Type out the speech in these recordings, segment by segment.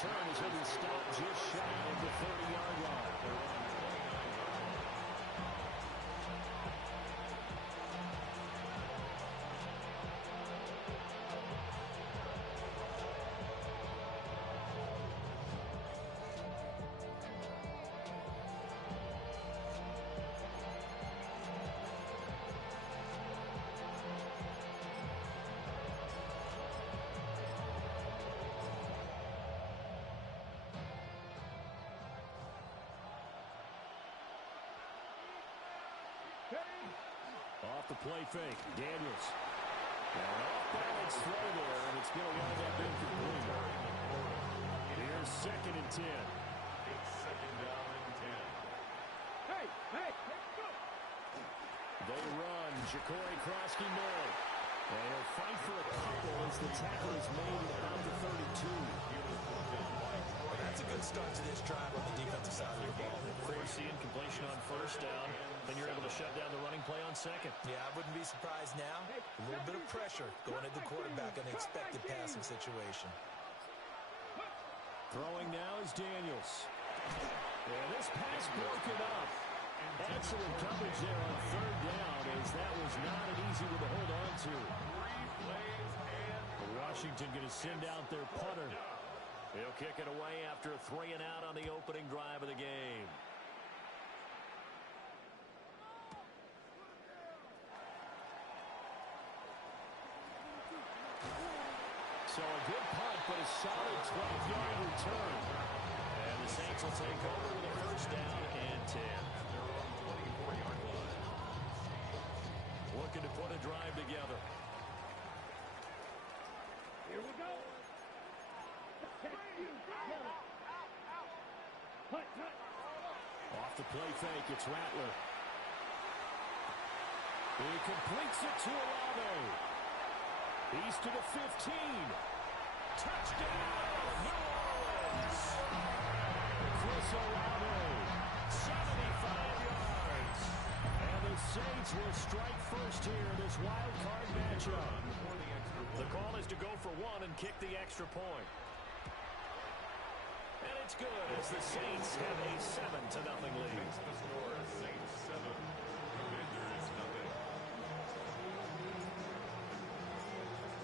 return as he'll be stopped just shy of the 30-yard line. Off the play fake, Daniels. An off-balance throw there, and it's going to wind up incomplete. Here's 2nd and 10. It's 2nd down and 10. Hey, go! They run, Ja'Cory Krosky-Miller. And he'll fight for a couple as the tackle is made at about the 32. Well, that's a good start to this drive on the defensive side of the ball. Forcing completion on 1st down, then you're able to shut down the running play on 2nd. Yeah, I wouldn't be surprised now. A little bit of pressure going at the quarterback in an expected passing situation. Throwing now is Daniels. And this pass broken up. Excellent coverage there on 3rd down, as that was not an easy one to hold on to. Washington going to send out their punter. He'll kick it away after a 3-and-out on the opening drive of the game. So a good punt, but a solid 12-yard return. And the Saints will take over with a 1st down and 10. Looking to put a drive together. Here we go. Off the play fake, it's Rattler. He completes it to Olave. He's to the 15. Touchdown, New Orleans. Chris Olave, 75 yards. And the Saints will strike first here in this wild card matchup. The call is to go for 1 and kick the extra point. And it's good as the Saints have a 7-0 lead. The score is Saints 7, Commanders 0.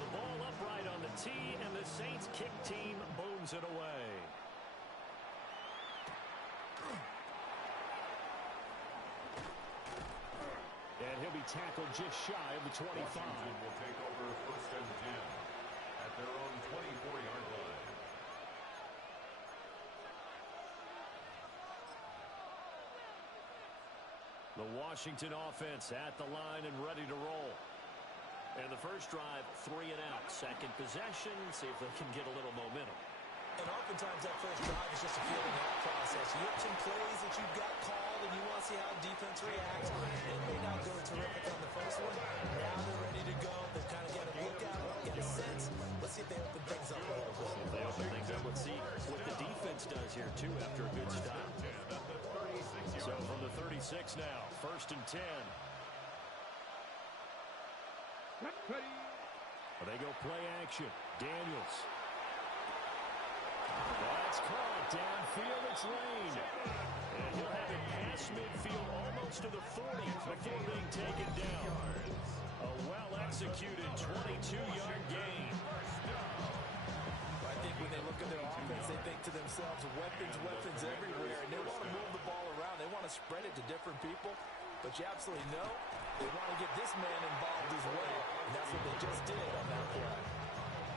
The ball upright on the tee, and the Saints kick team booms it away. And he'll be tackled just shy of the 25. Washington will take over 1st and 10 at their own 24-yard line. The Washington offense at the line and ready to roll. And the first drive, 3-and-out. 2nd possession, see if they can get a little momentum. And oftentimes that first drive is just a feeling out process. You have some plays that you've got called, and you want to see how defense reacts. It may not go terrific on the first one. Now they're ready to go. They've kind of got a look out, got a sense. Let's see if they open things up a little bit. If they open things up, let's see what the defense does here, too, after a good stop. So from the 36 now, 1st and 10. They go play action. Daniels. That's caught downfield. It's Lane. And he'll have it past midfield almost to the 40 before being taken down. A well-executed 22-yard gain. I think when they look at their offense, they think to themselves, weapons everywhere, and they want to move the ball around. They want to spread it to different people, but you absolutely know they want to get this man involved as well, and that's what they just did on that play.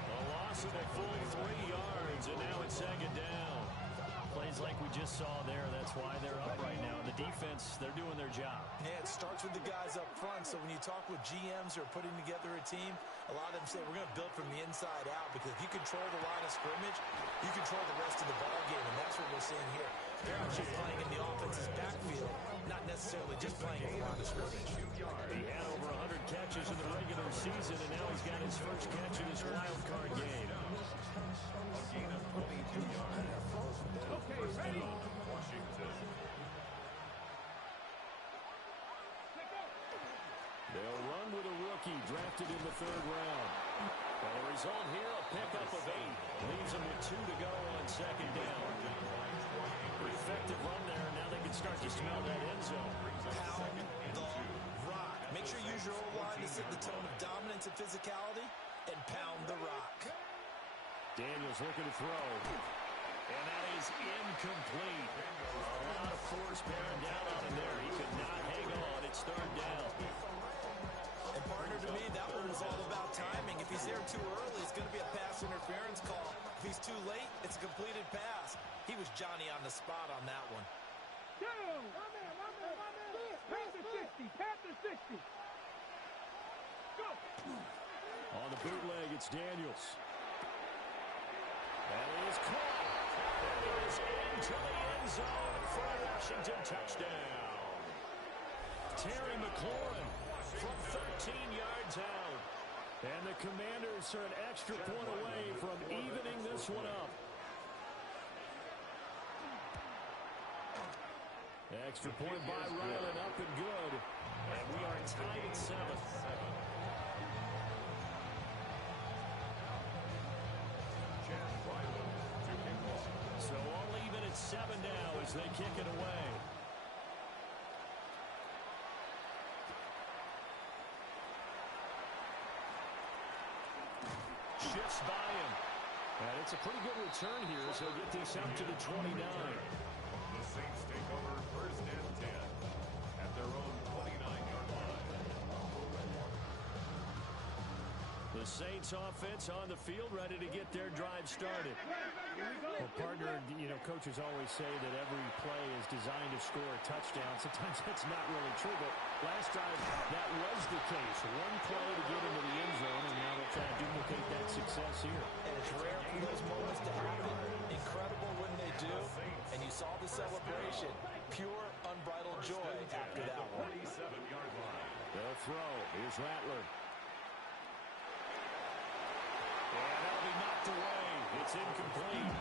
A loss of a full 3 yards, and now it's 2nd down. Plays like we just saw there, that's why they're up right now. The defense, they're doing their job. Yeah, it starts with the guys up front, so when you talk with GMs who are putting together a team, a lot of them say we're going to build from the inside out, because if you control the line of scrimmage, you control the rest of the ball game, and that's what we're seeing here. They're actually playing in the offense's backfield, not necessarily just playing in the line of scrimmage. He had over 100 catches in the regular season, and now he's got his first catch in this wild card game. A gain of 22 yards. Okay, ready. Washington. They'll run with a rookie drafted in the 3rd round. Well, the result here, a pickup of 8. Leaves them with 2 to go on 2nd you smell that end zone? Pound the rock. Make sure you use your O-line to set the tone of dominance and physicality, and pound the rock. Daniels looking to throw. And that is incomplete. A lot of force bearing down on him there. He could not hang on. It's third down. And partner, to me, that one was all about timing. If he's there too early, it's going to be a pass interference call. If he's too late, it's a completed pass. He was Johnny on the spot on that one. Down. Panther 60. Panther 60. Go. On the bootleg, it's Daniels. That is caught. That is into the end zone for a Washington touchdown. Terry McLaurin from 13 yards out. And the Commanders are an extra point away from evening this one up. Extra point by Ryland, up and good. And we are tied at 7. So all even at 7 now as they kick it away. Shifts by him. And it's a pretty good return here as he'll get this up to the 29. The Saints take over first and 10 at their own 29-yard line. The Saints offense on the field, ready to get their drive started. Well, partner, coaches always say that every play is designed to score a touchdown. Sometimes that's not really true, but last drive, that was the case. One play to get into the end zone, and now they'll try to duplicate that success here. And it's rare for those moments to happen. Incredible when they do. And you saw the celebration. Pure, unbridled joy after that one. 47-yard line. They'll throw. Here's Rattler. And that'll be knocked away. It's incomplete.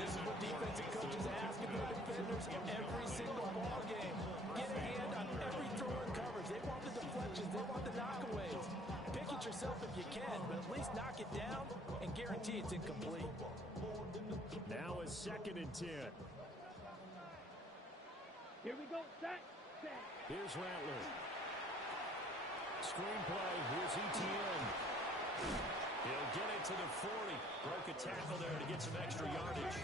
This is what defensive coaches ask of their defenders every single ball game. Get a hand on every throw and coverage. They want the deflections. They want the knockaways. Pick it yourself if you can, but at least knock it down and guarantee it's incomplete. Now is 2nd and 10. Here we go. Set. Here's Rattler. Screenplay. Here's Etienne. He'll get it to the 40. Broke a tackle there to get some extra yardage.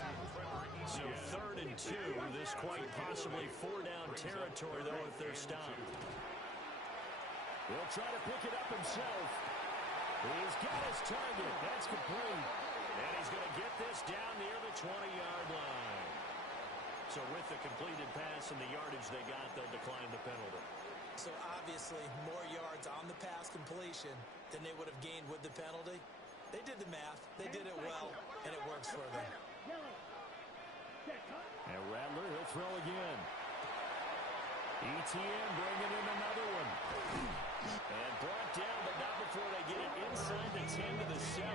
So 3rd and 2. This quite possibly 4-down territory, though, if they're stopped. He'll try to pick it up himself. He's got his target. That's complete. And he's going to get this down near the 20-yard line. So with the completed pass and the yardage they got, they'll decline the penalty. So obviously more yards on the pass completion than they would have gained with the penalty. They did the math. They did it well, and it works for them. And Rattler, he'll throw again. Etienne bringing in another one. And brought down, but not before they get it inside the 10 to the 7.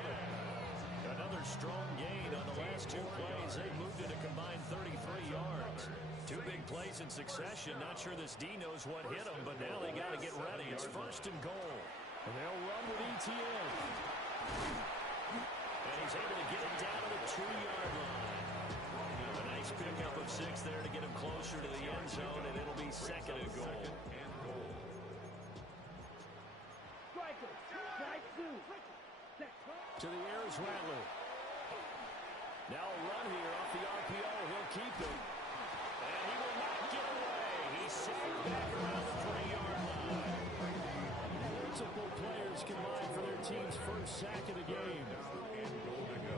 Another strong gain on the last 2 plays. They moved it a combined 33 yards. 2 big plays in succession. Not sure this D knows what hit them, but now they got to get ready. It's 1st and goal. And they'll run with Etienne. And he's able to get it down to the 2-yard line. A nice pickup of 6 there to get him closer to the end zone, and it'll be 2nd and goal. Striker. Strike 2. To the air is Rattler. Now a run here off the RPO. He'll keep it. And he will not get away. He's sacked back around the 3-yard line. Multiple players combined for their team's first sack of the game. And goal to go.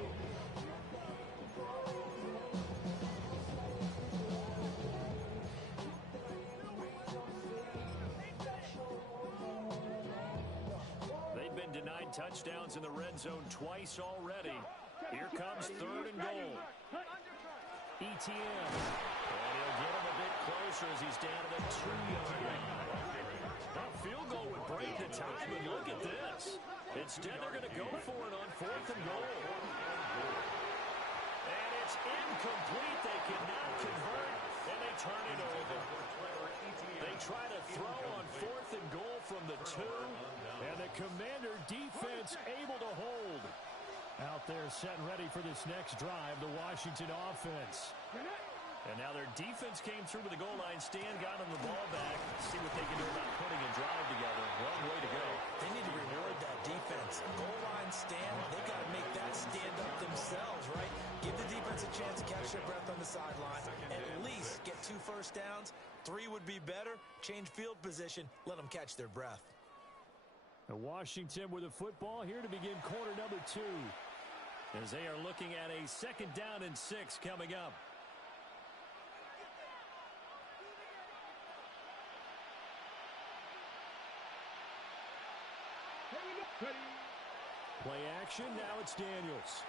They've been denied touchdowns in the red zone twice already. Here comes 3rd and goal. Etienne. And he'll get him a bit closer as he's down to the 2-yard line. That field goal would break the tie, but look at this. Instead, they're going to go for it on 4th and goal. And it's incomplete. They cannot convert, and they turn it over. They try to throw on 4th and goal from the 2, and the Commander defense able to hold. Out there set ready for this next drive, the Washington offense. And now their defense came through with the goal line stand, got them the ball back. See what they can do about putting a drive together. Long way to go. They need to reward that defense. Goal line stand, they got to make that stand up themselves, right? Give the defense a chance to catch their breath on the sideline. At least get 2 first downs. 3 would be better. Change field position. Let them catch their breath. And Washington with the football here to begin quarter number 2. As they are looking at a 2nd down and 6 coming up. Play action, now it's Daniels.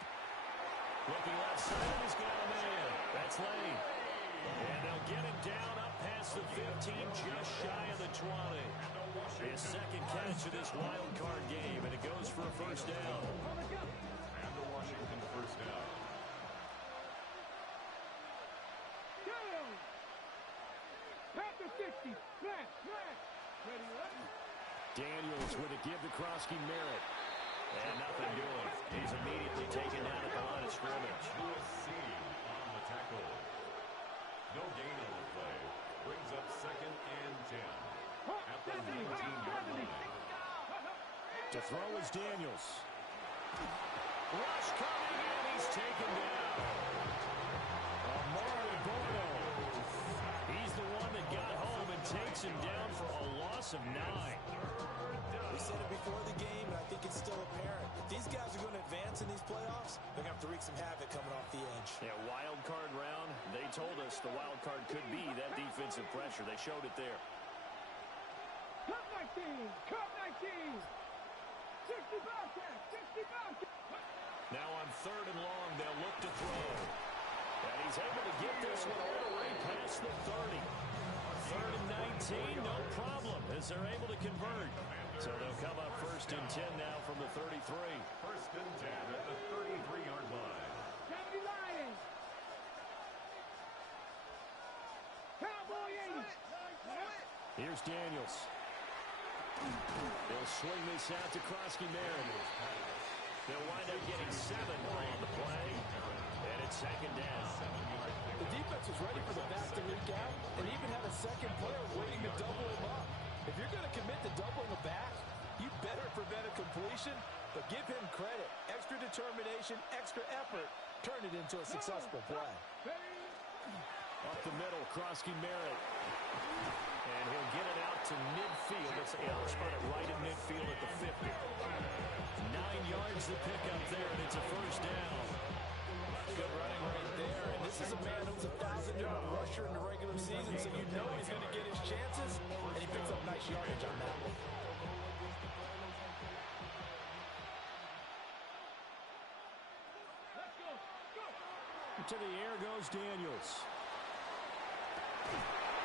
Looking left side, he's got a man. That's Lane. And they'll get him down up past the 15, just shy of the 20. His 2nd catch of this wild card game, and it goes for a first down. And the Washington first down. Panther 60. Smash. Ready, ready. Daniels with a give to Krosky-Merritt. And nothing doing. He's immediately taken down at the line of scrimmage. USC on the tackle. No gain on the play. Brings up 2nd and 10. At the 19-yard line. To throw is Daniels. Rush coming in. He's taken down. Amari Borno. He's the one that got home and takes him down for a loss of 9. We said it before the game, and I think it's still apparent. If these guys are going to advance in these playoffs, they're going to have to wreak some havoc coming off the edge. Yeah, wild card round. They told us the wild card could be that defensive pressure. They showed it there. Cut 19. Cut 19. 60 bounce. Now on 3rd and long, they'll look to throw. And he's able to get this one all the way past the 30. 3rd and 19, no problem, as they're able to convert. So they'll come up 1st and 10 now from the 33. 1st and 10 at the 33-yard line. 70 Lions. Cowboy 80. Here's Daniels. They'll swing this out to Krosky-Merritt. They'll wind up getting 7 on the play. And it's 2nd down. The defense was ready for the back to leak out and even had a 2nd player waiting to double him up. If you're going to commit to doubling a back, you better prevent a completion, but give him credit. Extra determination, extra effort, turn it into a successful play. Up the middle, Krosky-Merritt. And he'll get it out to midfield. I'll spot it right in midfield at the 50. 9 yards to pick up there, and it's a first down. Good running right there. And this is a man who's a 1,000-yard rusher in the regular season, so you know he's going to get his chances, and he picks up nice yardage on that one. To the air goes Daniels.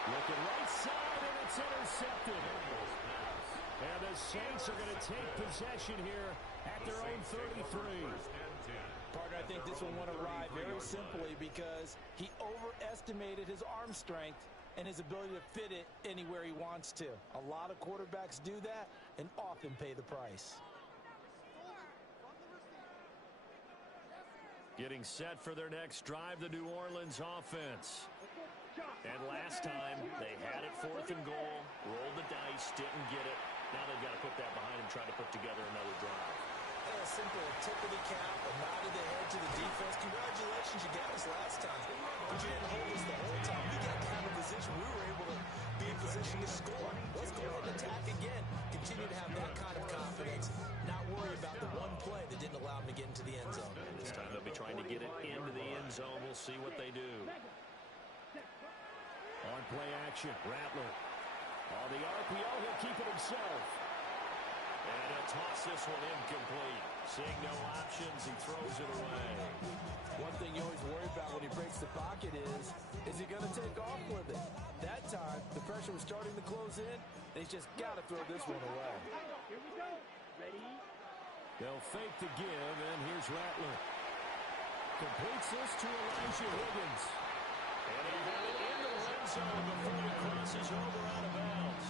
Looking right side, and it's intercepted. And the Saints are going to take possession here at their own 33. Partner, I think this one went awry very simply because he overestimated his arm strength and his ability to fit it anywhere he wants to. A lot of quarterbacks do that and often pay the price. Getting set for their next drive, the New Orleans offense. And last time, they had it 4th and goal, rolled the dice, didn't get it. Now they've got to put that behind them, try to put together another drive. A simple tip of the cap, a nod of the head to the defense. Congratulations, you got us last time. But you didn't hold us the whole time. We got kind of position. We were able to be in position to score. Let's go ahead and attack again. Continue to have that kind of confidence. Not worry about the one play that didn't allow them to get into the end zone. And this time they'll be trying to get it into the end zone. We'll see what they do. On play action, Rattler. On the RPO, he'll keep it himself. And he'll toss this one incomplete. Seeing no options, he throws it away. One thing you always worry about when he breaks the pocket is he going to take off with it? That time, the pressure was starting to close in, and he's just got to throw this one away. Here we go. Ready? They'll fake the give, and here's Rattler. Completes this to Elijah Higgins. And he got it in the red zone before he crosses over out of bounds.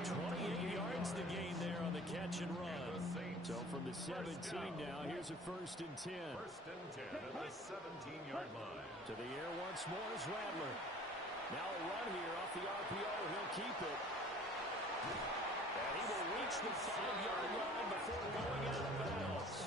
28 yards the gain there on the catch and run. So from the 17 now, here's a 1st and 10. 1st and 10 at the 17-yard line. To the air once more is Rattler. Now a run here off the RPO. He'll keep it. And he will reach the 5-yard line before going out of bounds.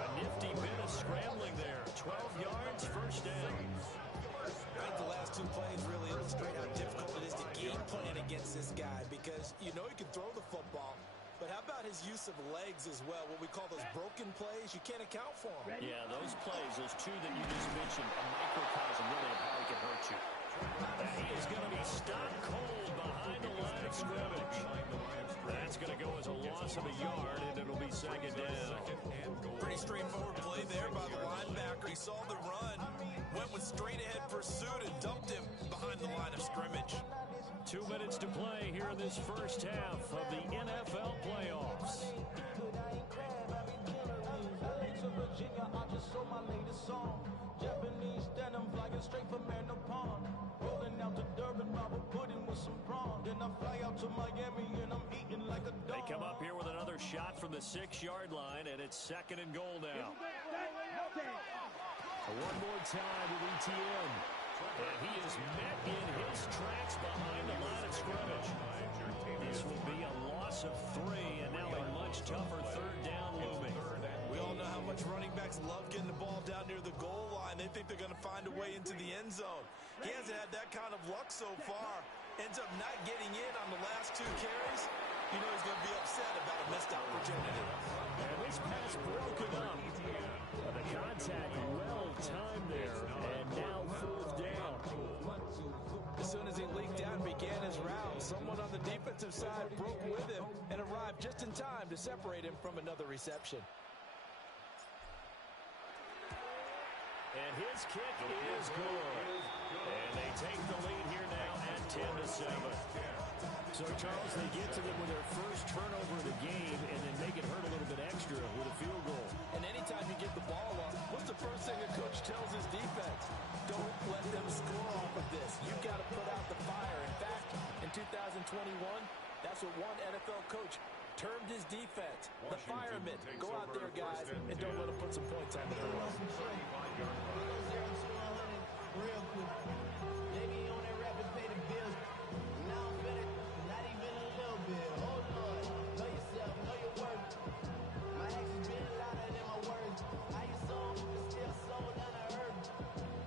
A nifty bit of scrambling there. 12 yards, first down. I think the last two plays really illustrate how difficult it is to game plan against this guy because you know he can throw the football, but how about his use of legs as well? What we call those broken plays, you can't account for them. Yeah, those plays, those two that you just mentioned, a microcosm really of how he can hurt you. And he is going to be stopped cold behind the line of scrimmage. That's going to go as a loss of a yard, and it'll be second down. Pretty straightforward play there by the linebacker. He saw the run, went with straight-ahead pursuit, and dumped him behind the line of scrimmage. 2 minutes to play here in this first half of the NFL playoffs. Japanese denim flying straight from Manapon. Rolling out to Durban, Bible pudding with some prawn. Then I fly out to Miami and I'm eating like a dog. They come up here with another shot from the 6-yard line, and it's second and goal now. One more time with ETN. And he is met in his tracks behind the line of scrimmage. This will be a loss of 3, and now a much tougher third down looming. We all know how much running backs love getting the ball down near the goal line. They think they're going to find a way into the end zone. He hasn't had that kind of luck so far. Ends up not getting in on the last 2 carries. You know he's going to be upset about a missed opportunity. And this pass broken up. The contact well timed there, and now 4th down. As soon as he leaked out and began his route, someone on the defensive side broke with him and arrived just in time to separate him from another reception. And his kick is good. And they take the lead here now at 10-7. So, Charles, they get to them with their first turnover of the game and then make it hurt a little bit extra with a field goal. And anytime you get the ball up, what's the first thing a coach tells his defense? Don't let them score off of this. You've got to put out the fire. In fact, in 2021, that's what one NFL coach termed his defense. The firemen. Go out there, guys, and don't let them put some points on the board. Real quick. They be on that rapid pay the bills. Now I'm better, not even a little bit. Oh Lord, know yourself, know your worth. My actions been louder than my words. How you sold, still sold and I heard.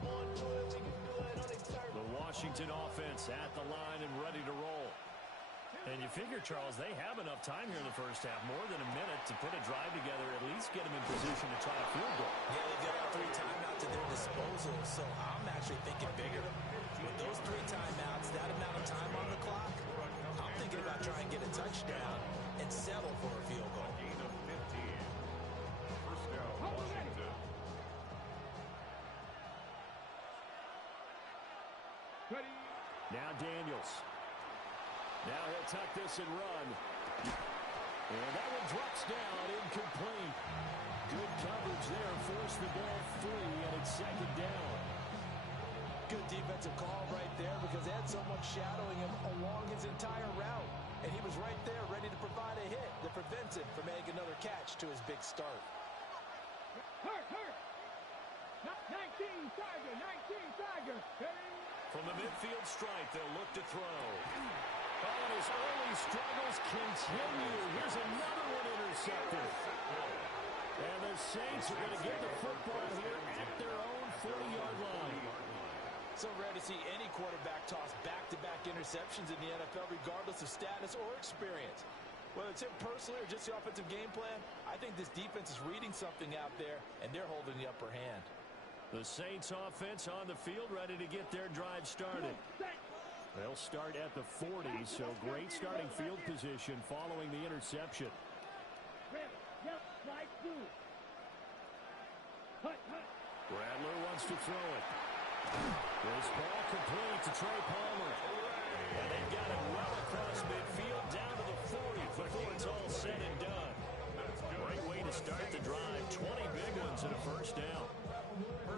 Wanna do it, we can do it on the turf. The Washington offense at the line and ready to roll. And you figure, Charles, they have enough time here in the first half, more than a minute to put a drive together, at least get them in position to try a field goal. Yeah, they've got 3 timeouts at their disposal, so I'm actually thinking bigger. With those 3 timeouts, that amount of time on the clock, I'm thinking about trying to get a touchdown and settle for a field goal. Gain of 15. First down, Washington. Now Daniels. Now he'll tuck this and run. And that one drops down, incomplete. Good coverage there, forced the ball free, and it's second down. Good defensive call right there because they had someone shadowing him along his entire route. And he was right there ready to provide a hit that prevents him from making another catch to his big start. Hurt. 19 Tiger, 19 Tiger. From the midfield stripe, they'll look to throw. Oh, and his early struggles continue. Here's another one intercepted. And the Saints are going to get the football here at their own 40-yard line. So rare to see any quarterback toss back-to-back interceptions in the NFL, regardless of status or experience. Whether it's him personally or just the offensive game plan, I think this defense is reading something out there, and they're holding the upper hand. The Saints offense on the field, ready to get their drive started. They'll start at the 40, so great starting field position following the interception. Rattler wants to throw it. This ball complete to Trey Palmer. And they've got it well across midfield down to the 40 before it's all said and done. Great way to start the drive. 20 big ones and a first down.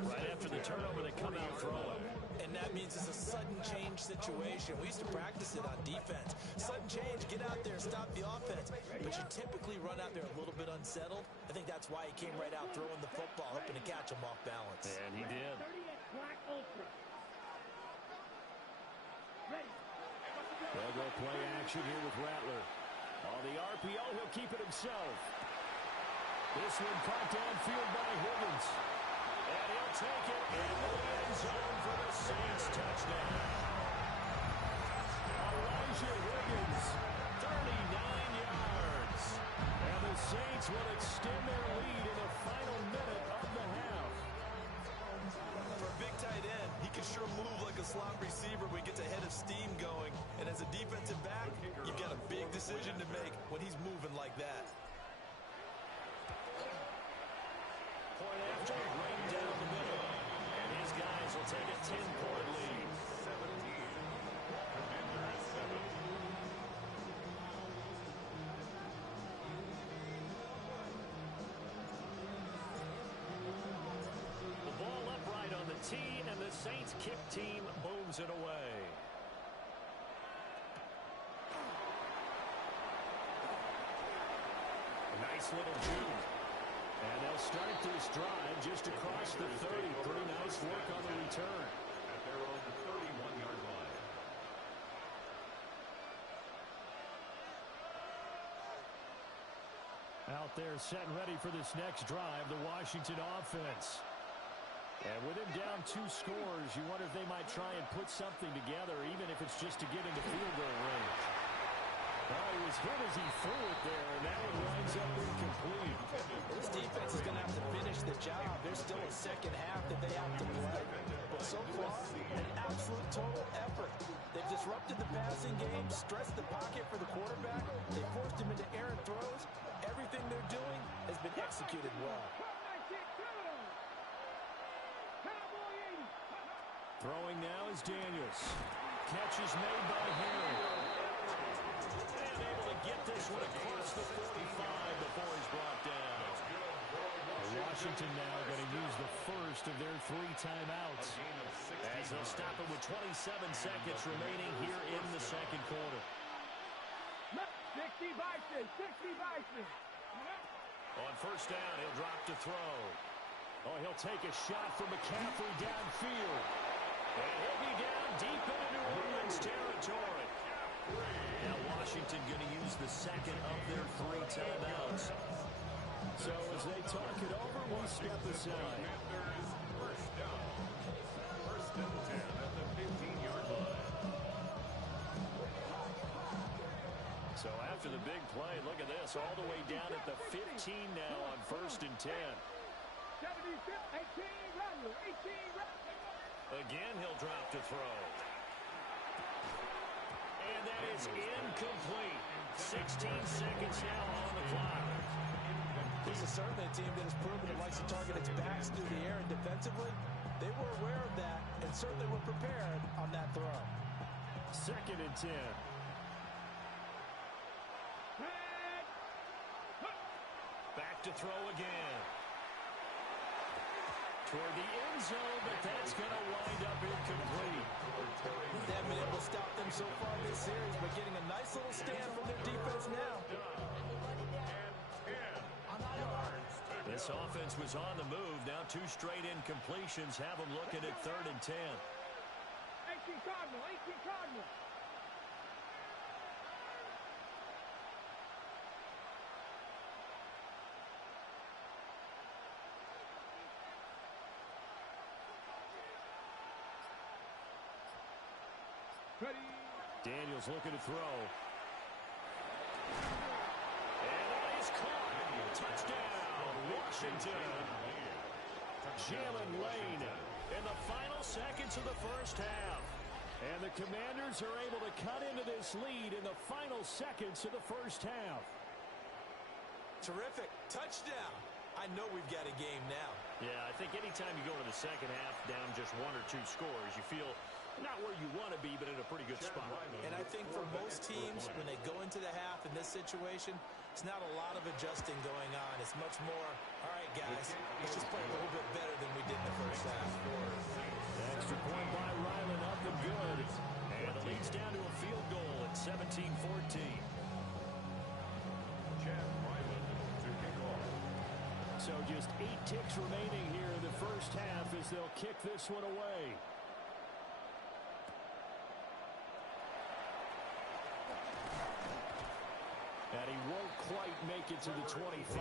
Right after the turnover, they come out throwing. And that means it's a sudden change situation. We used to practice it on defense. Sudden change, get out there, stop the offense. But you typically run out there a little bit unsettled. I think that's why he came right out throwing the football, hoping to catch him off balance. And he did. They'll go play action here with Rattler. On the RPO, he'll keep it himself. This one caught downfield by Higgins. And he'll take it into the end zone for the Saints touchdown. Elijah Higgins, 39 yards. And the Saints will extend their lead in the final minute of the half. For a big tight end, he can sure move like a slot receiver when he gets a head of steam going. And as a defensive back, you've got a big decision to make when he's moving like that. Point after, right down the middle. And his guys will take a 10-point lead. 17. Commanders 7. The ball upright on the tee, and the Saints kick team booms it away. A nice little juke. And they'll start this drive just across the 30. Pretty nice work on the return. At their own 31-yard line. Out there set and ready for this next drive, the Washington offense. And with him down 2 scores, you wonder if they might try and put something together, even if it's just to get into field goal range. Well, he was hit as he threw it there, and that one winds up incomplete. This defense is going to have to finish the job. There's still a second half that they have to play. But so far, an absolute total effort. They've disrupted the passing game, stressed the pocket for the quarterback. They forced him into errant throws. Everything they're doing has been executed well. Throwing now is Daniels. Catch is made by Henry. And able to get this one across the 45 before he's brought down. Washington now going to use the first of their 3 timeouts as they'll stop it with 27 seconds remaining here in the second quarter. 60 Bison, 60 Bison. On first down, he'll drop to throw. Oh, he'll take a shot from McCaffrey downfield. And he'll be down deep into New Orleans territory. Now Washington going to use the second of their 3 timeouts. So as they talk it over, we step aside. Commanders first down. First and 10 at the 15-yard line. So after the big play, look at this, all the way down at the 15 now on first and 10. 75, 18, Rattler, 18, Rattler. Again, he'll drop to throw. And that is incomplete. 16 seconds now on the clock. This is certainly a team that has proven it likes to target its backs through the air and defensively. They were aware of that and certainly were prepared on that throw. Second and 10. Back to throw again. Toward the end zone, but that's going to wind up incomplete. They haven't been able to stop them so far this series, but getting a nice little stand from their defense now. This offense was on the move. Now 2 straight incompletions have them looking at third and 10. 18 Cardinal, 18 Cardinal. Ready. Daniels looking to throw. And that is caught. Touchdown, Washington. Jalen Lane in the final seconds of the first half. And the Commanders are able to cut into this lead in the final seconds of the first half. Terrific. Touchdown. I know we've got a game now. Yeah, I think anytime you go to the second half down just 1 or 2 scores, you feel not where you want to be, but in a pretty good spot. And I think for most teams, when they go into the half in this situation, it's not a lot of adjusting going on. It's much more, all right, guys, let's just play a little bit better than we did in the first half. Extra point by Ryland, up and good. And the lead's down to a field goal at 17-14. Chad Ryland to kick off. So just 8 ticks remaining here in the first half as they'll kick this one away. quite make it to the 25.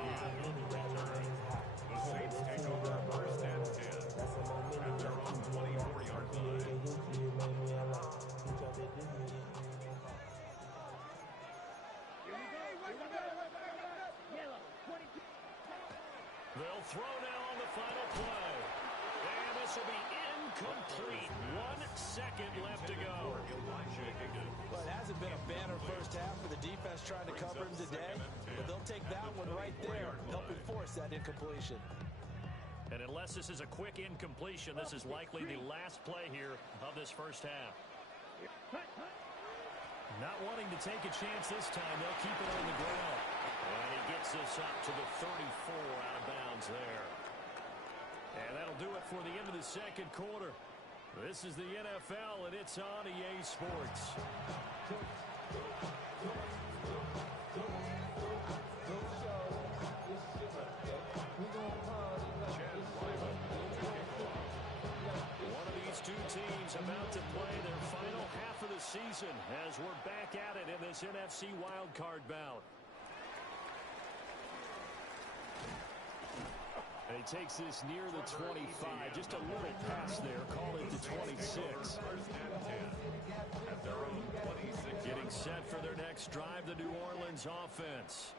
The Saints take over first and 10 at their own 24-yard line. Yellow, 22. They'll throw now on the final play. And this will be incomplete. 1 second left to go. Elijah Higgins. Well, it hasn't been a banner first half for the defense trying to cover him today, but they'll take that one right there, helping force that incompletion. And unless this is a quick incompletion, this is likely the last play here of this first half. Not wanting to take a chance this time, they'll keep it on the ground. And he gets this up to the 34 out of bounds there. And that'll do it for the end of the second quarter. This is the NFL, and it's on EA Sports. One of these two teams about to play their final half of the season as we're back at it in this NFC wildcard bout. And he takes this near the 25, just a little past there, call it the 26. First and 10 at their own 26. Getting set for their next drive, the New Orleans offense.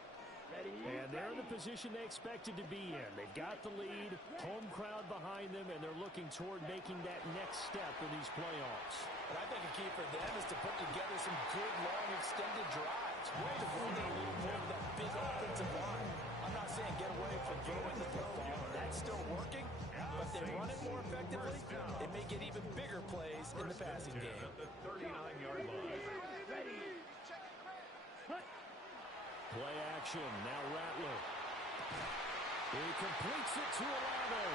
And they're in the position they expected to be in. They've got the lead, home crowd behind them, and they're looking toward making that next step in these playoffs. And I think a key for them is to put together some good, long, extended drives. Way to bring in a little more of that big offensive line. I'm not saying get away from throwing the football. That's still working, but if they run it more effectively, they may get even bigger plays in the passing game. At the 39-yard line. Play action, now Rattler. He completes it to Olave.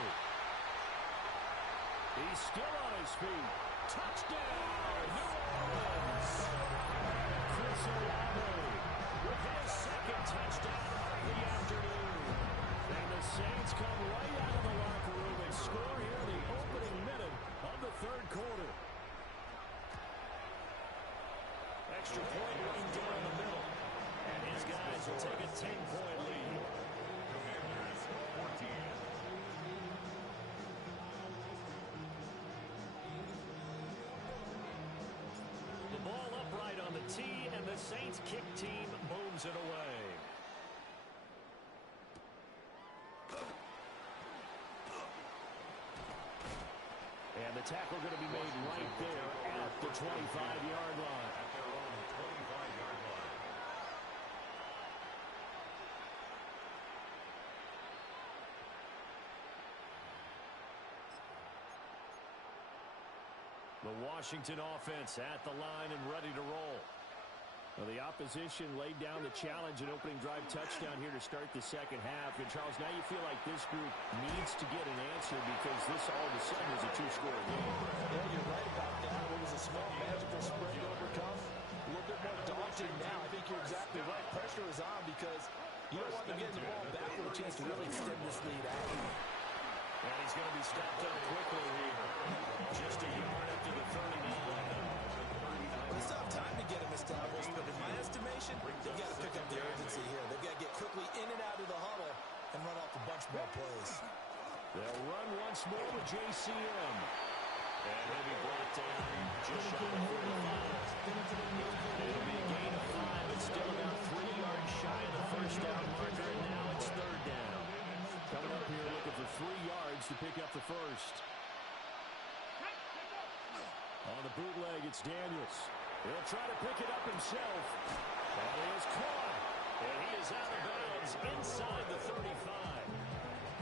He's still on his feet. Touchdown, New Orleans! Chris Olave with his second touchdown of the afternoon. And the Saints come right out of the locker room and score here in the opening minute of the third quarter. Extra point running down the middle. And his guys will take a 10-point lead. Commanders 14. The ball upright on the tee, and the Saints kick team booms it away. And the tackle going to be made right there at the 25-yard line. At their own 25-yard line. The Washington offense at the line and ready to roll. Well, the opposition laid down the challenge and opening drive touchdown here to start the second half. And, Charles, now you feel like this group needs to get an answer because this all of a sudden is a two-score game. Yeah, you're right about that. It was a small magical spread to overcome. A little bit more daunting now. I think you're exactly right. Pressure is on because you don't want them getting the ball back with a chance to really extend this lead out. And he's going to be stopped up quickly here. Just a yard up to the 39. Well, they still have time to get him established, but in my estimation, they've got to pick up the urgency here. They've got to get quickly in and out of the huddle and run off a bunch more plays. They'll run once more with JCM. And he'll be brought down just shy of 45. It'll be a gain of 5. It's still about 3 yards shy of the first down marker, and now it's third down. Coming up here looking for 3 yards to pick up the first. On the bootleg, it's Daniels. He'll try to pick it up himself. And he is caught. And he is out of bounds inside the 35.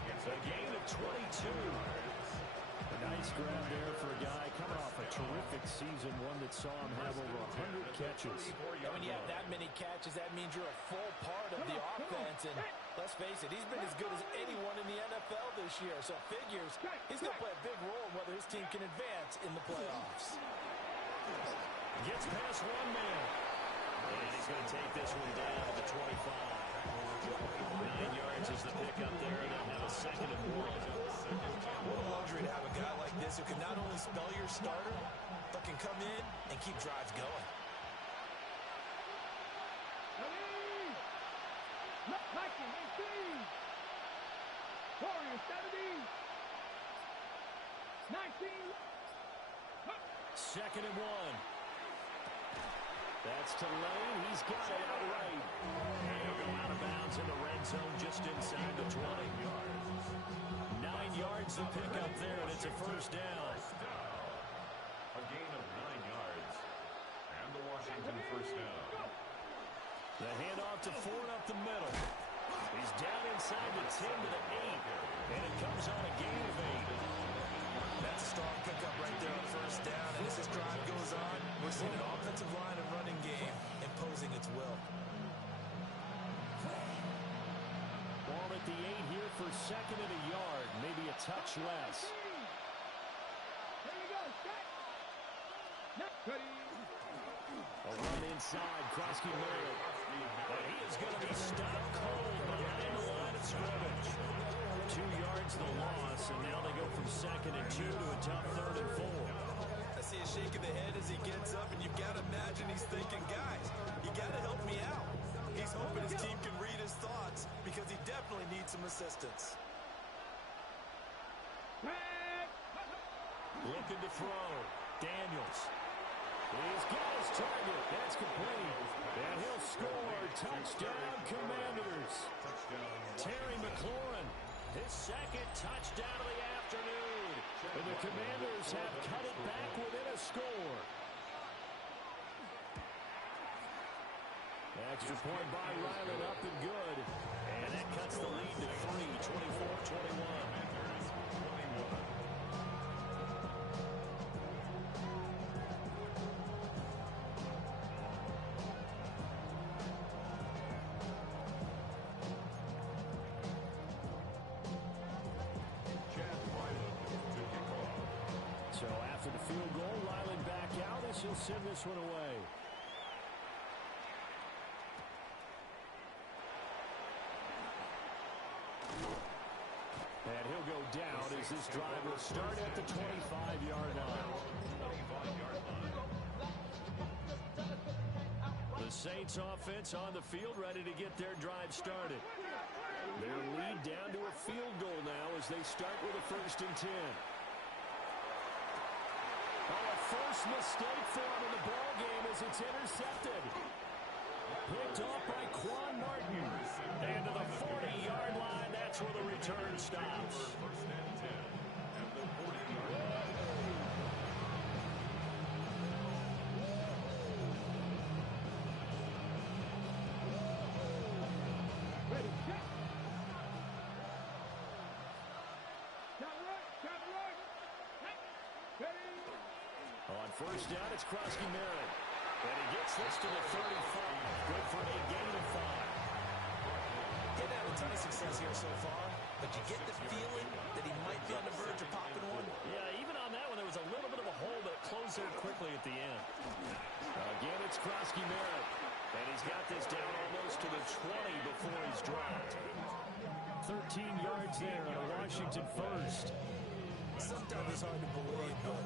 It's a gain of 22. A nice grab there for a guy coming off a terrific season, one that saw him have over 100 catches. And when you have that many catches, that means you're a full part of the offense. And let's face it, he's been as good as anyone in the NFL this year. So it figures he's going to play a big role in whether his team can advance in the playoffs. Gets past one man. And he's going to take this one down to the 25. 9 yards is the pickup there, and they'll have a second and 1. What a luxury to have a guy like this who can not only spell your starter, but can come in and keep drives going. 19. Warriors 70. 19. Second and 1. That's to Lane. He's got it outright. And he'll go out of bounds in the red zone just inside the 20. 9 yards to pick up there, and it's a first down. A gain of 9 yards. And the Washington first down. The handoff to Ford up the middle. He's down inside the 10 to the 8. And it comes on a gain of 8. That's a strong pickup right there on first down. And as this drive goes on, we're seeing an offensive line and running game imposing its will. Ball at the 8 here for second and a yard. Maybe a touch less. There you go. Set. A run inside. Krosky Merritt. But he is going to be stopped cold behind the line of scrimmage. 2 yards the loss, and now they go from second and 2 to a tough third and 4. I see a shake of the head as he gets up, and you've got to imagine he's thinking, guys, you got to help me out. He's hoping his team can read his thoughts because he definitely needs some assistance. Looking to throw. Daniels. He's got his target. That's complete. And he'll score. Touchdown, Commanders. Terry McLaurin, his second touchdown of the afternoon. And the Commanders have cut it back within a score. Extra point by Ryland, up and good. And that cuts the lead to 3, 24-21. So after the field goal, Ryland back out as he'll send this one away. And he'll go down as this drive will start at the 25-yard line. The Saints offense on the field ready to get their drive started. Their lead down to a field goal now as they start with a 1st and 10. Oh, a first mistake for him in the ball game as it's intercepted. Picked off by Quan Martin. And to the 40-yard line, that's where the return stops. First and 10 at the 40-yard line. Ready, check. Shot right. Ready. On first down, it's Krosky Merritt. And he gets this to the 35. Good for a gain of 5. He's had a ton of success here so far, but you get the feeling that he might be on the verge of popping one. Yeah, even on that one, there was a little bit of a hole that closed there quickly at the end. Again, it's Krosky Merritt. And he's got this down almost to the 20 before he's dropped. 13 yards there on a Washington first. Sometimes it's hard to believe, but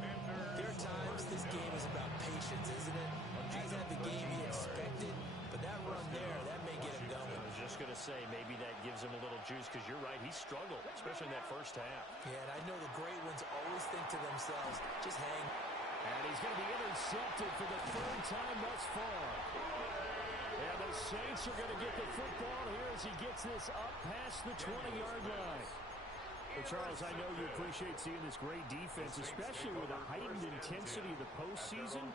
there are times this game is about patience, isn't it? He's had the game he expected, but that run there, that may get him going. I was just going to say, maybe that gives him a little juice, because you're right, he struggled, especially in that first half. Yeah, and I know the great ones always think to themselves, just hang. And he's going to be intercepted for the 3rd time thus far. And the Saints are going to get the football here as he gets this up past the 20-yard line. Well, Charles, I know you appreciate seeing this great defense, especially with the heightened intensity of the postseason.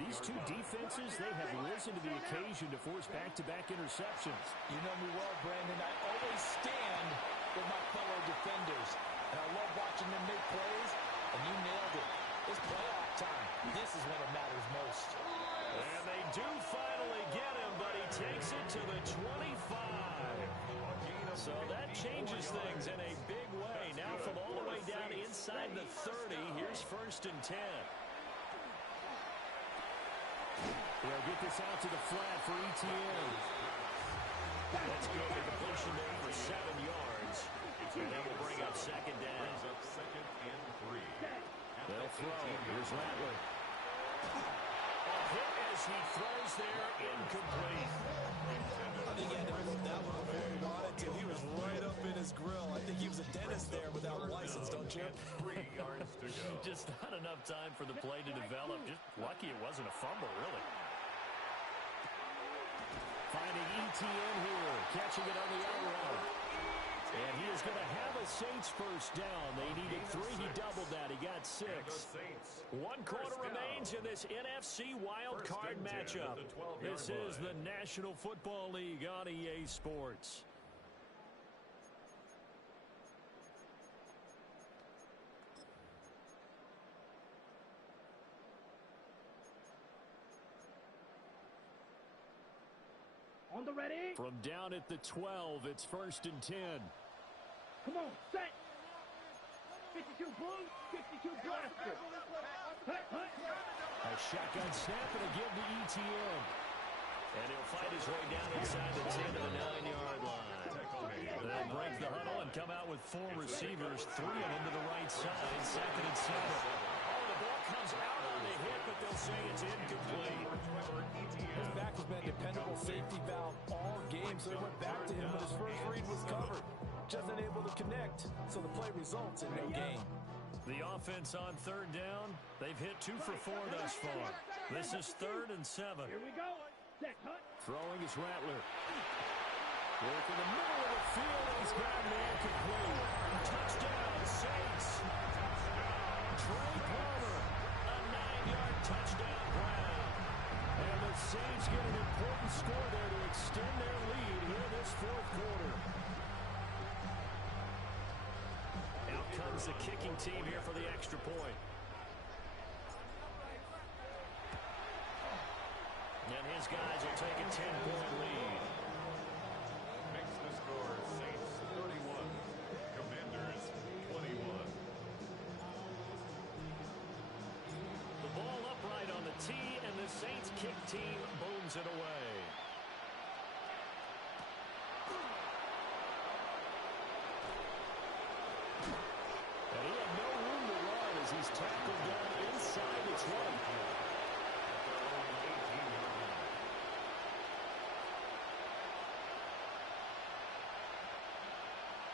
These two defenses, they have risen to the occasion to force back-to-back interceptions. You know me well, Brandon. I always stand with my fellow defenders. And I love watching them make plays, and you nailed it. It's playoff time. This is when it matters most. And they do finally get him, but he takes it to the 25. So that changes things in a big way. Now from all the way down inside the 30, here's 1st and 10. They'll get this out to the flat for ETN. That's good. They're pushing there for 7 yards. And that will bring up 2nd down. Brings up 2nd and 3. They'll throw. Here's Rattler. A hit as he throws there, incomplete. I I think he had to load that one before he wanted to. He was right up in his grill. I think he was a dentist there without a license, don't you? 3 yards to go. Just not enough time for the play to develop. Just lucky it wasn't a fumble, really. Finding ETN here, catching it on the out route. And he is going to have a Saints first down. They needed 3. He doubled that. He got 6. One quarter remains in this NFC wild card matchup. This is the National Football League on EA Sports. On the ready. From down at the 12, it's 1st and 10. Come on, set. 52 blue, 52 blaster. Hut, hut. A shotgun snap and a give to ETN. And he'll fight his way down inside the 10 to the 9-yard line. They'll break the huddle and come out with 4 receivers, 3 of them to the right side, 2nd and 7. Oh, the ball comes out on the hit, but they'll say it's incomplete. His back has been a dependable safety valve all game, so he went back to him when his first read was covered. Just unable to connect, so the play results in no gain. The offense on 3rd down, they've hit 2 for 4 thus far. This is 3rd and 7. Here we go. Set, hut. Throwing is Rattler. Work in the middle of the field, and he's got an incomplete. Touchdown, Saints. Trey Palmer, a 9-yard touchdown Brown. And the Saints get an important score there to extend their lead here this 4th quarter. Out comes the kicking team here for the extra point. And his guys will take a 10-point lead. Makes the score Saints 31, Commanders 21. The ball upright on the tee, and the Saints kick team booms it away. And he had no room to run as he's tackled down inside the 20.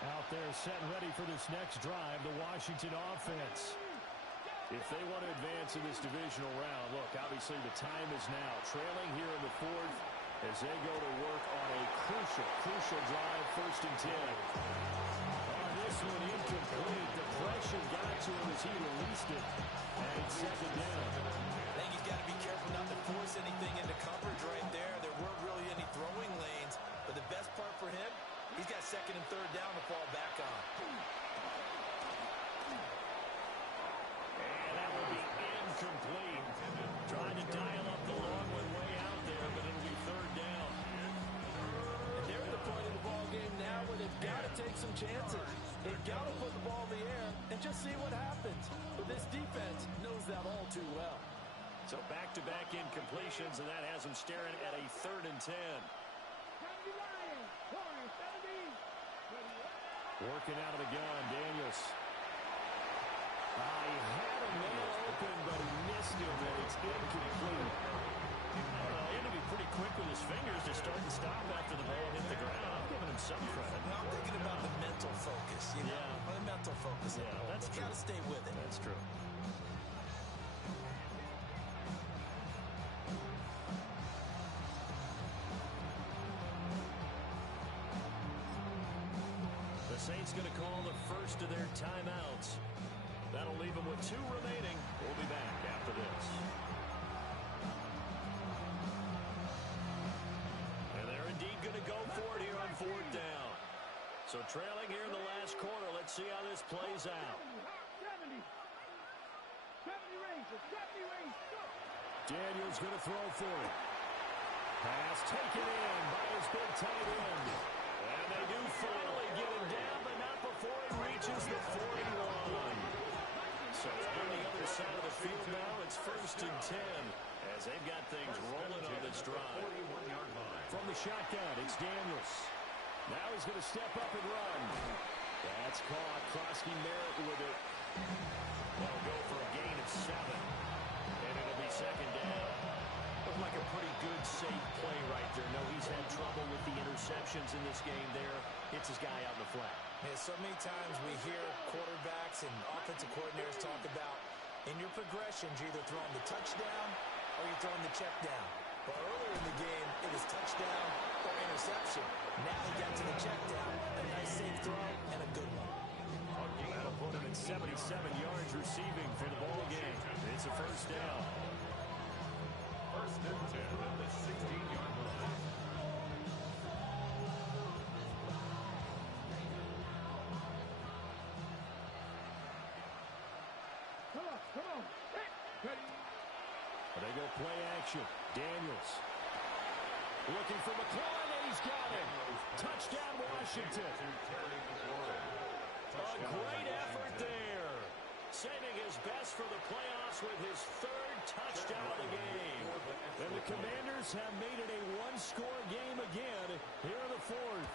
Out there set and ready for this next drive, the Washington offense. If they want to advance in this divisional round, look, obviously the time is now. Trailing here in the 4th as they go to work on a crucial drive, 1st and 10. On this one, incomplete. The pressure got to him as he released it. And it's 2nd down. I think he's got to be careful not to force anything into coverage right there. There weren't really any throwing lanes, but the best part for him, he's got 2nd and 3rd down to fall back on. And that will be incomplete. Trying to dial up the long one way out there, but it'll be 3rd down. And they're at the point of the ball game now where they've got to take some chances. They've got to put the ball in the air and just see what happens. But this defense knows that all too well. So back-to-back incompletions, and that has them staring at a 3rd and 10. Working out of the gun, Daniels. He had a man open, but he missed him, and it's incomplete. He had to be pretty quick with his fingers to start and stop after the ball hit the ground. I'm giving him some credit. Now, I'm thinking about the mental focus. You know? Yeah. The mental focus. Yeah, that's true. Got to stay with it. That's true. Saints going to call the first of their timeouts. That'll leave them with 2 remaining. We'll be back after this. And they're indeed going to go for it here on 4th down. So trailing here in the last quarter. Let's see how this plays out. 70 ranges, 70 ranges. Daniels going to throw for it. Pass taken in by his big tight end. And they do finally get him down, but not before he reaches the 41. So on the other side of the field now, it's 1st and 10 as they've got things rolling on this drive. From the shotgun, it's Daniels. Now he's going to step up and run. That's caught. Krosky Merritt with it. They'll go for a gain of 7. And it'll be 2nd down. Looked like a pretty good, safe play right there. No, he's had trouble with the interception. options in this game there. Hits his guy out in the flat. Yeah, so many times we hear quarterbacks and offensive coordinators talk about in your progressions, you're either throwing the touchdown or you're throwing the check down. But earlier in the game, it was touchdown or interception. Now he got to the check down. A nice safe throw and a good one. That'll put him at 77 yards receiving for the ball game. It's a first down. First and 10 at the 16-yard line. Come on. Ready. They go play action. Daniels. Looking for McLaurin, and he's got him. Touchdown, Washington. A great effort there. Saving his best for the playoffs with his third touchdown of the game. And the Commanders have made it a one-score game again here in the fourth.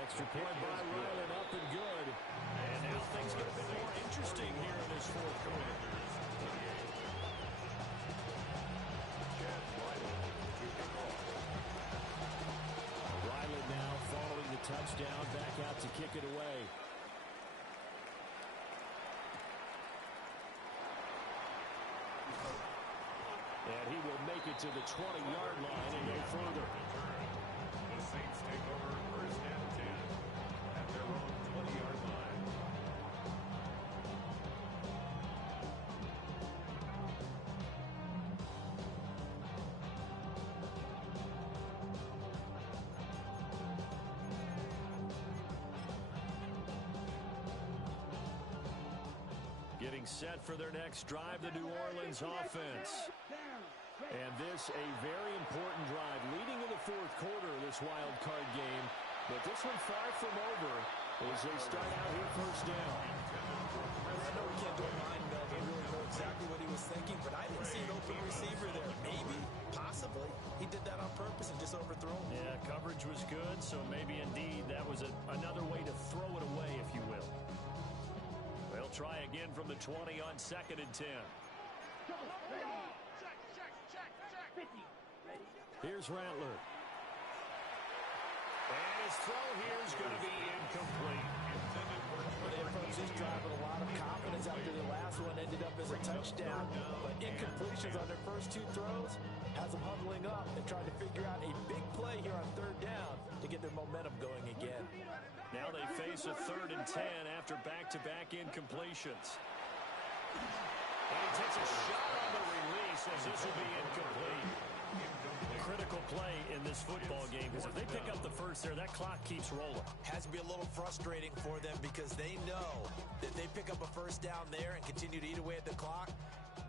Extra point by Ryland, up and good. And now things get a bit more interesting here in this fourth quarter. Ryland now following the touchdown, back out to kick it away. And he will make it to the 20-yard line and go further. The Saints take over first and 10 at their own 20-yard line. Getting set for their next drive, the New Orleans offense. And this a very important drive leading in the fourth quarter of this wild card game. But this one far from over as they start out here first down. I know we can't do a mind meld. We really know exactly what he was thinking, but I didn't see an open receiver there. Maybe, possibly, he did that on purpose and just overthrew him. Yeah, coverage was good, so maybe indeed that was another way to throw it away, if you will. They'll try again from the 20 on 2nd and 10. Here's Rattler. And his throw here is going to be incomplete. They approached this drive with a lot of confidence after the last one ended up as a touchdown. But incompletions on their first two throws has them huddling up and trying to figure out a big play here on third down to get their momentum going again. Now they face a 3rd and 10 after back-to-back incompletions. And he takes a shot on the release as this will be incomplete. Critical play in this football game because if they pick up the first there, that clock keeps rolling. Has to be a little frustrating for them because they know that they pick up a first down there and continue to eat away at the clock,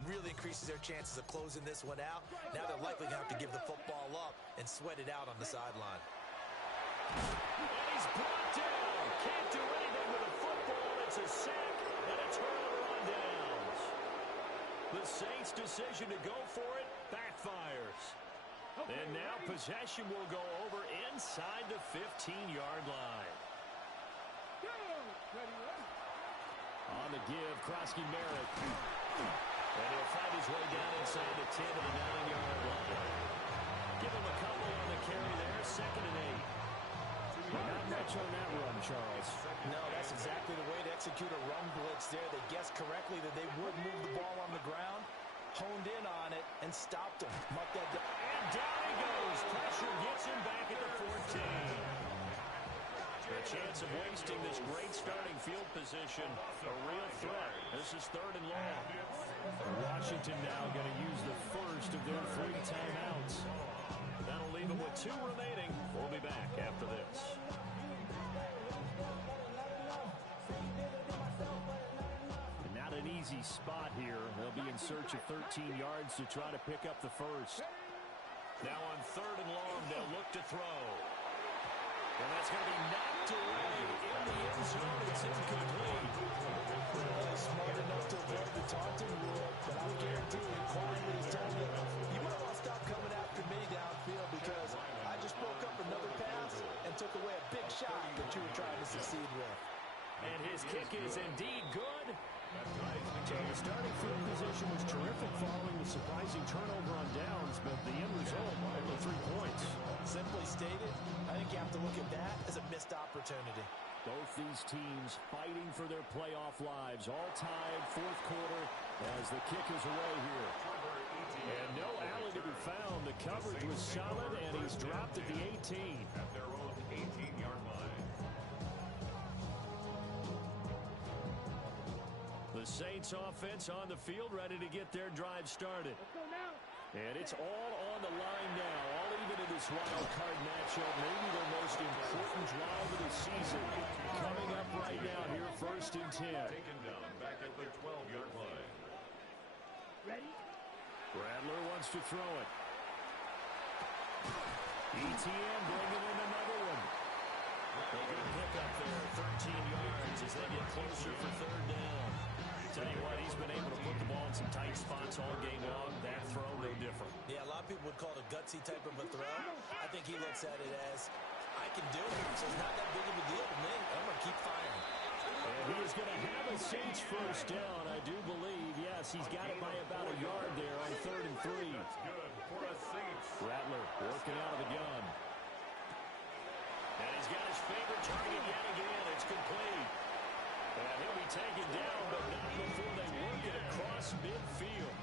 really increases their chances of closing this one out. Now they're likely to have to give the football up and sweat it out on the sideline. And he's brought down. Can't do anything with a football. It's a sack and a turnover on downs. The Saints' decision to go for it backfires. And now possession will go over inside the 15-yard line. On the give, Krosky Merritt. And he'll find his way down inside the 10 of the 9-yard line. Give him a couple on the carry there, 2nd and 8. Not much on that run, Charles. No, that's exactly the way to execute a run blitz there. They guessed correctly that they would move the ball on the ground, honed in on it, and stopped him. Mark that down. And down he goes. Pressure gets him back at the 14. A chance of wasting this great starting field position. A real threat. This is 3rd and long. Washington now going to use the first of their 3 timeouts. That'll leave them with 2 remaining. We'll be back after this. And not an easy spot here. They'll be in search of 13 yards to try to pick up the first. Now on 3rd and long, they'll look to throw. And that's going to be knocked away in the end zone. It's incomplete. Really smart enough to avoid the taunting rule, but I'll guarantee you, quietly is telling you, you might want to stop coming after me downfield because I just broke up another pass and took away a big shot that you were trying to succeed with. And his kick is indeed good. Baptized The starting field position was terrific following the surprising turnover on downs, but the end result, only 3 points. Simply stated, I think you have to look at that as a missed opportunity. Both these teams fighting for their playoff lives, all tied, fourth quarter, as the kick is away here. And no Allen to be found. The coverage was solid, and he's dropped at the 18. At their own 18-yard line. The Saints offense on the field, ready to get their drive started. And it's all on the line now, all even in this wild card matchup, maybe the most important drive of the season. Coming up right now here, 1st and 10. Taken down back at the 12-yard line. Ready? Rattler wants to throw it. ETN bringing in another one. A good pickup there, 13 yards as they get closer for 3rd down. Tell you what, he's been able to put the ball in some tight spots all game long. That throw, no different. Yeah, a lot of people would call it a gutsy type of a throw. I think he looks at it as, I can do it, so it's not that big of a deal to me. I'm going to keep firing. And he is going to have a Saints 1st down, I do believe. Yes, he's got it by about a yard there on 3rd and 3. That's good for a Saints. Rattler working out of the gun. And he's got his favorite target yet again. It's complete. And he'll be taken down, but not before they work it across midfield.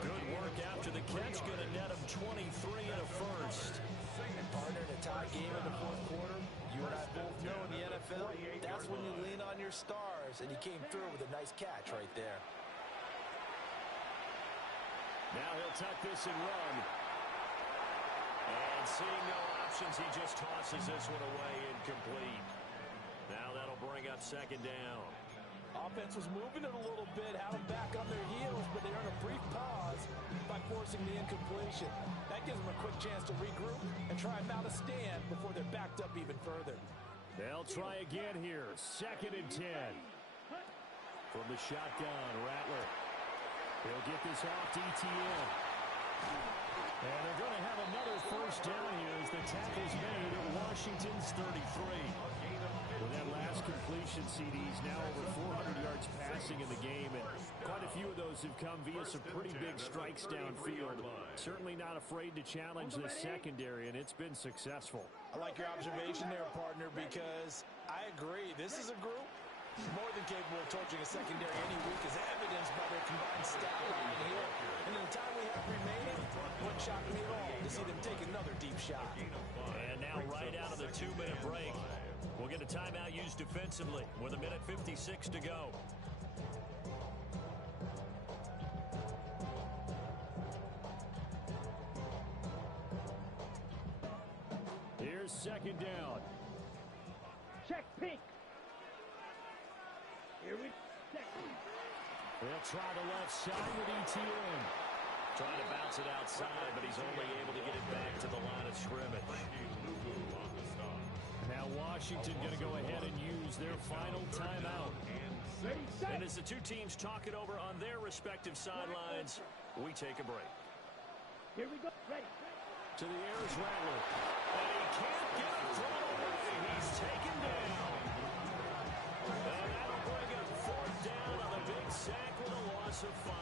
Good work after the catch. Going to net him 23 and a 1st. And partner, in a tie game in the 4th quarter, you and I both know in the NFL, that's when you lean on your stars, and he came through with a nice catch right there. Now he'll tuck this and run. And seeing no options, he just tosses this one away, incomplete. Now that'll bring up 2nd down. Offense was moving it a little bit, had them back on their heels, but they earned a brief pause by forcing the incompletion. That gives them a quick chance to regroup and try and mount a stand before they're backed up even further. They'll try again here. 2nd and 10. From the shotgun, Rattler. He'll get this off to ETN. And they're going to have another 1st down here as the tackle's made at Washington's 33. With that last completion, CD's now over 400 yards passing in the game, and quite a few of those have come via some pretty big strikes downfield. Certainly not afraid to challenge the secondary, and it's been successful. I like your observation there, partner, because I agree. This is a group more than capable of torching a secondary any week, as evidenced by their combined stat line here. And in the time we have remaining, wouldn't shock me at all to see them take another deep shot. And now right out of the 2-minute break, we'll get a timeout used defensively with 1:56 to go. Here's 2nd down. Check pink. Here we go. They'll try the left side with ETN. Trying to bounce it outside, but he's only able to get it back to the line of scrimmage. Now Washington going to go ahead and use their final timeout. And as the two teams talk it over on their respective sidelines, we take a break. Here we go. Ready. To the air is Rattler. And he can't get it thrown away. He's taken down. And that'll bring up 4th down on the big sack with a loss of 5.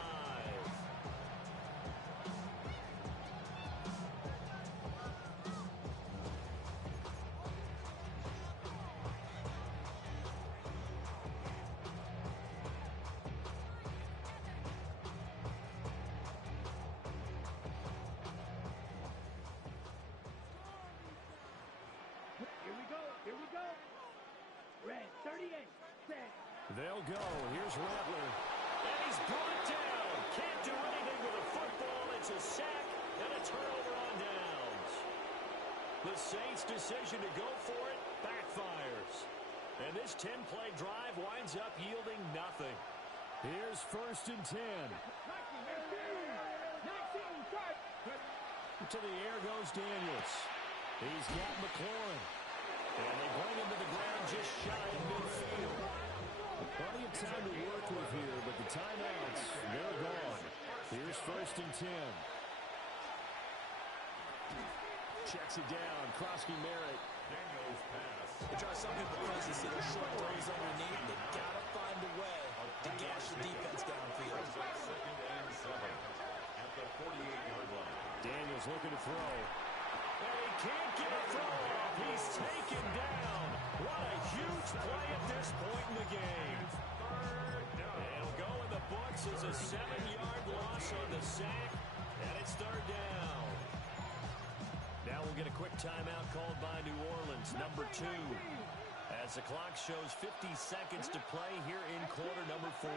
Here we go. Red 38. Set. They'll go. Here's Rattler. And he's brought down. Can't do anything with a football. It's a sack and a turnover on downs. The Saints' decision to go for it backfires. And this 10-play drive winds up yielding nothing. Here's 1st and 10. To the air goes Daniels. He's got McLaurin. And they bring him to the ground just shy of midfield. Plenty of time to work with here, but the timeouts, they're gone. Here's 1st and 10. Checks it down. Krosky Merritt. Daniels pass. Which are some people crazy to see their short throws underneath. They got to find a way to gash the defense downfield. looking to throw. And he can't get a throw off. He's taken down. What a huge play at this point in the game. It'll go in the books as a 7-yard loss on the sack. And it's third down. Now we'll get a quick timeout called by New Orleans, number 2. As the clock shows 50 seconds to play here in quarter number 4.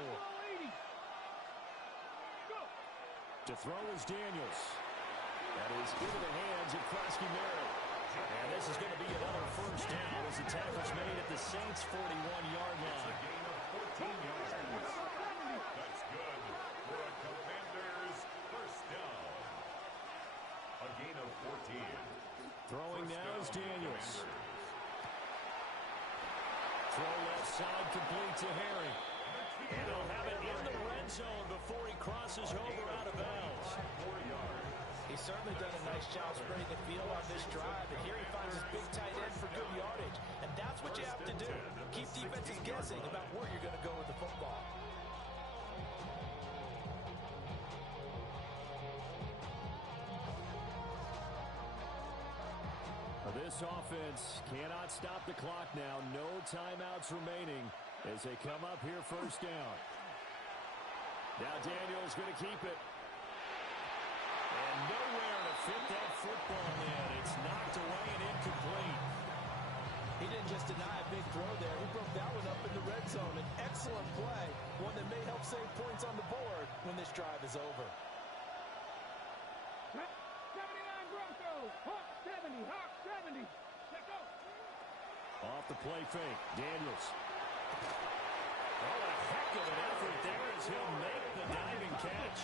To throw is Daniels. That is into the hands of Krusky Merritt. And this is going to be another first down as the tackle's made at the Saints' 41-yard line. A gain of 14 yards. That's good for a Commanders first down. A gain of 14. Throwing now is Daniels. Throw left side complete to Harry. And he'll have it in the red zone before he crosses over out of bounds. 4 yards. He's certainly done a nice job spreading the field on this drive, and here he finds his big tight end for good yardage. And that's what you have to do. Keep defenses guessing about where you're going to go with the football. This offense cannot stop the clock now. No timeouts remaining as they come up here first down. Now Daniels going to keep it. And nowhere to fit that football in. It's knocked away and incomplete. He didn't just deny a big throw there. He broke that one up in the red zone. An excellent play. One that may help save points on the board when this drive is over. 79 Broncos. Hawk 70. Hawk 70. Let's go. Off the play fake. Daniels. Oh, a heck of an effort there as he'll make the diving catch.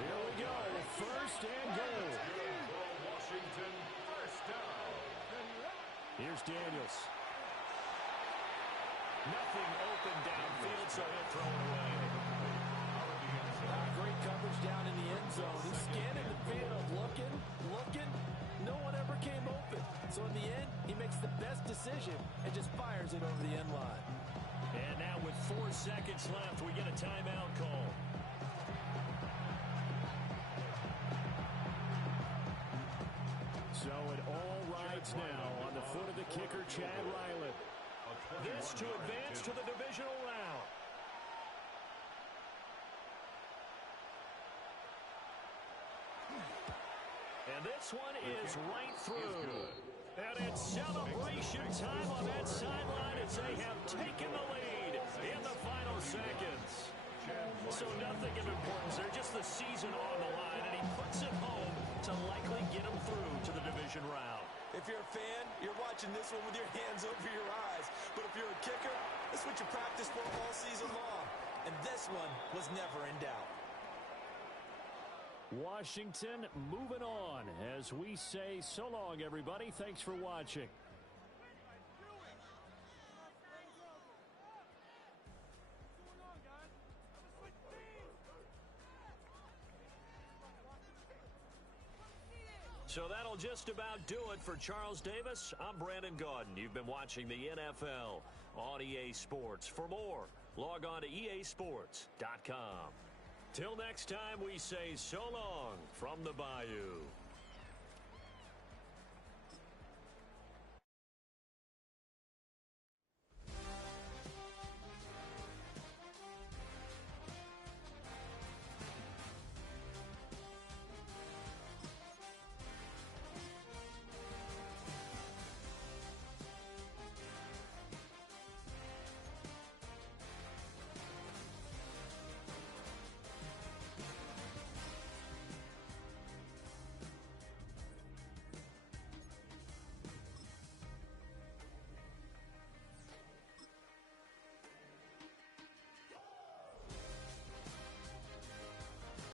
Here we go. First and goal. Washington first down. Here's Daniels. Nothing open downfield, so he'll throw it away. Great coverage down in the end zone. He's scanning the field, looking. No one ever came open. So in the end, he makes the best decision and just fires it over the end line. And now with 4 seconds left, we get a timeout call. So it all rides now on the foot of the kicker, Chad Ryland. This to advance to the divisional round. And this one is right through. And it's celebration time on that sideline as they have taken the lead in the final seconds. So nothing of importance there, just the season on the line, and he puts it home to likely get him through to the division round. If you're a fan, you're watching this one with your hands over your eyes. But if you're a kicker, that's what you practice for all season long. And this one was never in doubt. Washington moving on as we say so long, everybody. Thanks for watching. So that'll just about do it for Charles Davis. I'm Brandon Gaudin. You've been watching the NFL on EA Sports. For more, log on to easports.com. Till next time, we say so long from the Bayou.